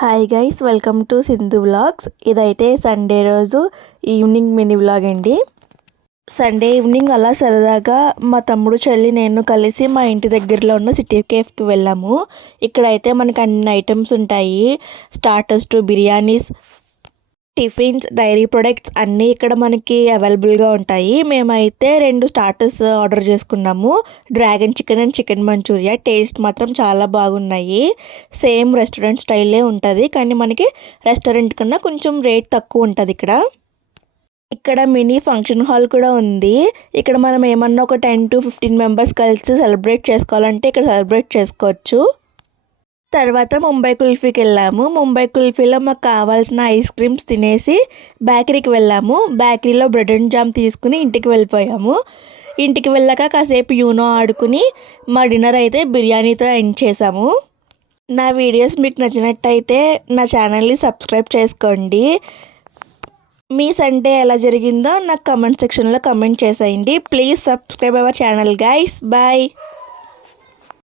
Hi guys, welcome to Sindhu vlogs. ఇదైతే Sunday రోజు evening mini vlog అండి. సండే ఈవినింగ్ అలా సరదాగా మా తమ్ముడు చెల్లి నేను కలిసి మా ఇంటి దగ్గరలో ఉన్న సిటీ కేఫ్కి వెళ్ళాము. ఇక్కడైతే మనకి అన్ని ఐటమ్స్ ఉంటాయి. Starters to biryanis, tiffins, dairy products అన్నీ ఇక్కడ మనకి అవైలబుల్గా ఉంటాయి. మేమైతే 2 స్టార్టర్స్ ఆర్డర్ చేసుకున్నాము. Dragon chicken and chicken manchurian. Taste మాత్రం చాలా బాగున్నాయి. సేమ్ రెస్టారెంట్ స్టైలే ఉంటుంది, కానీ మనకి రెస్టారెంట్ కన్నా కొంచెం రేట్ తక్కువ ఉంటుంది ఇక్కడ మినీ ఫంక్షన్ హాల్ కూడా ఉంది. ఇక్కడ మనం ఏమన్నా ఒక 10 to 15 మెంబర్స్ కలిసి సెలబ్రేట్ చేసుకోవాలంటే ఇక్కడ సెలబ్రేట్ చేసుకోవచ్చు. తర్వాత ముంబై కుల్ఫీకి వెళ్ళాము. ముంబై కుల్ఫీలో మాకు కావాల్సిన ఐస్ క్రీమ్స్ తినేసి బేకరీకి వెళ్ళాము. బేకరీలో బ్రెడ్ అండ్ జామ్ తీసుకుని ఇంటికి వెళ్ళిపోయాము. ఇంటికి వెళ్ళాక కాసేపు యూనో ఆడుకుని మా డిన్నర్ అయితే బిర్యానీతో ఎండ్ చేసాము. నా వీడియోస్ మీకు నచ్చినట్టయితే నా ఛానల్ని సబ్స్క్రైబ్ చేసుకోండి. మీ సండే ఎలా జరిగిందో నాకు కమెంట్ సెక్షన్లో కమెంట్ చేసేయండి. Please subscribe our channel guys. Bye.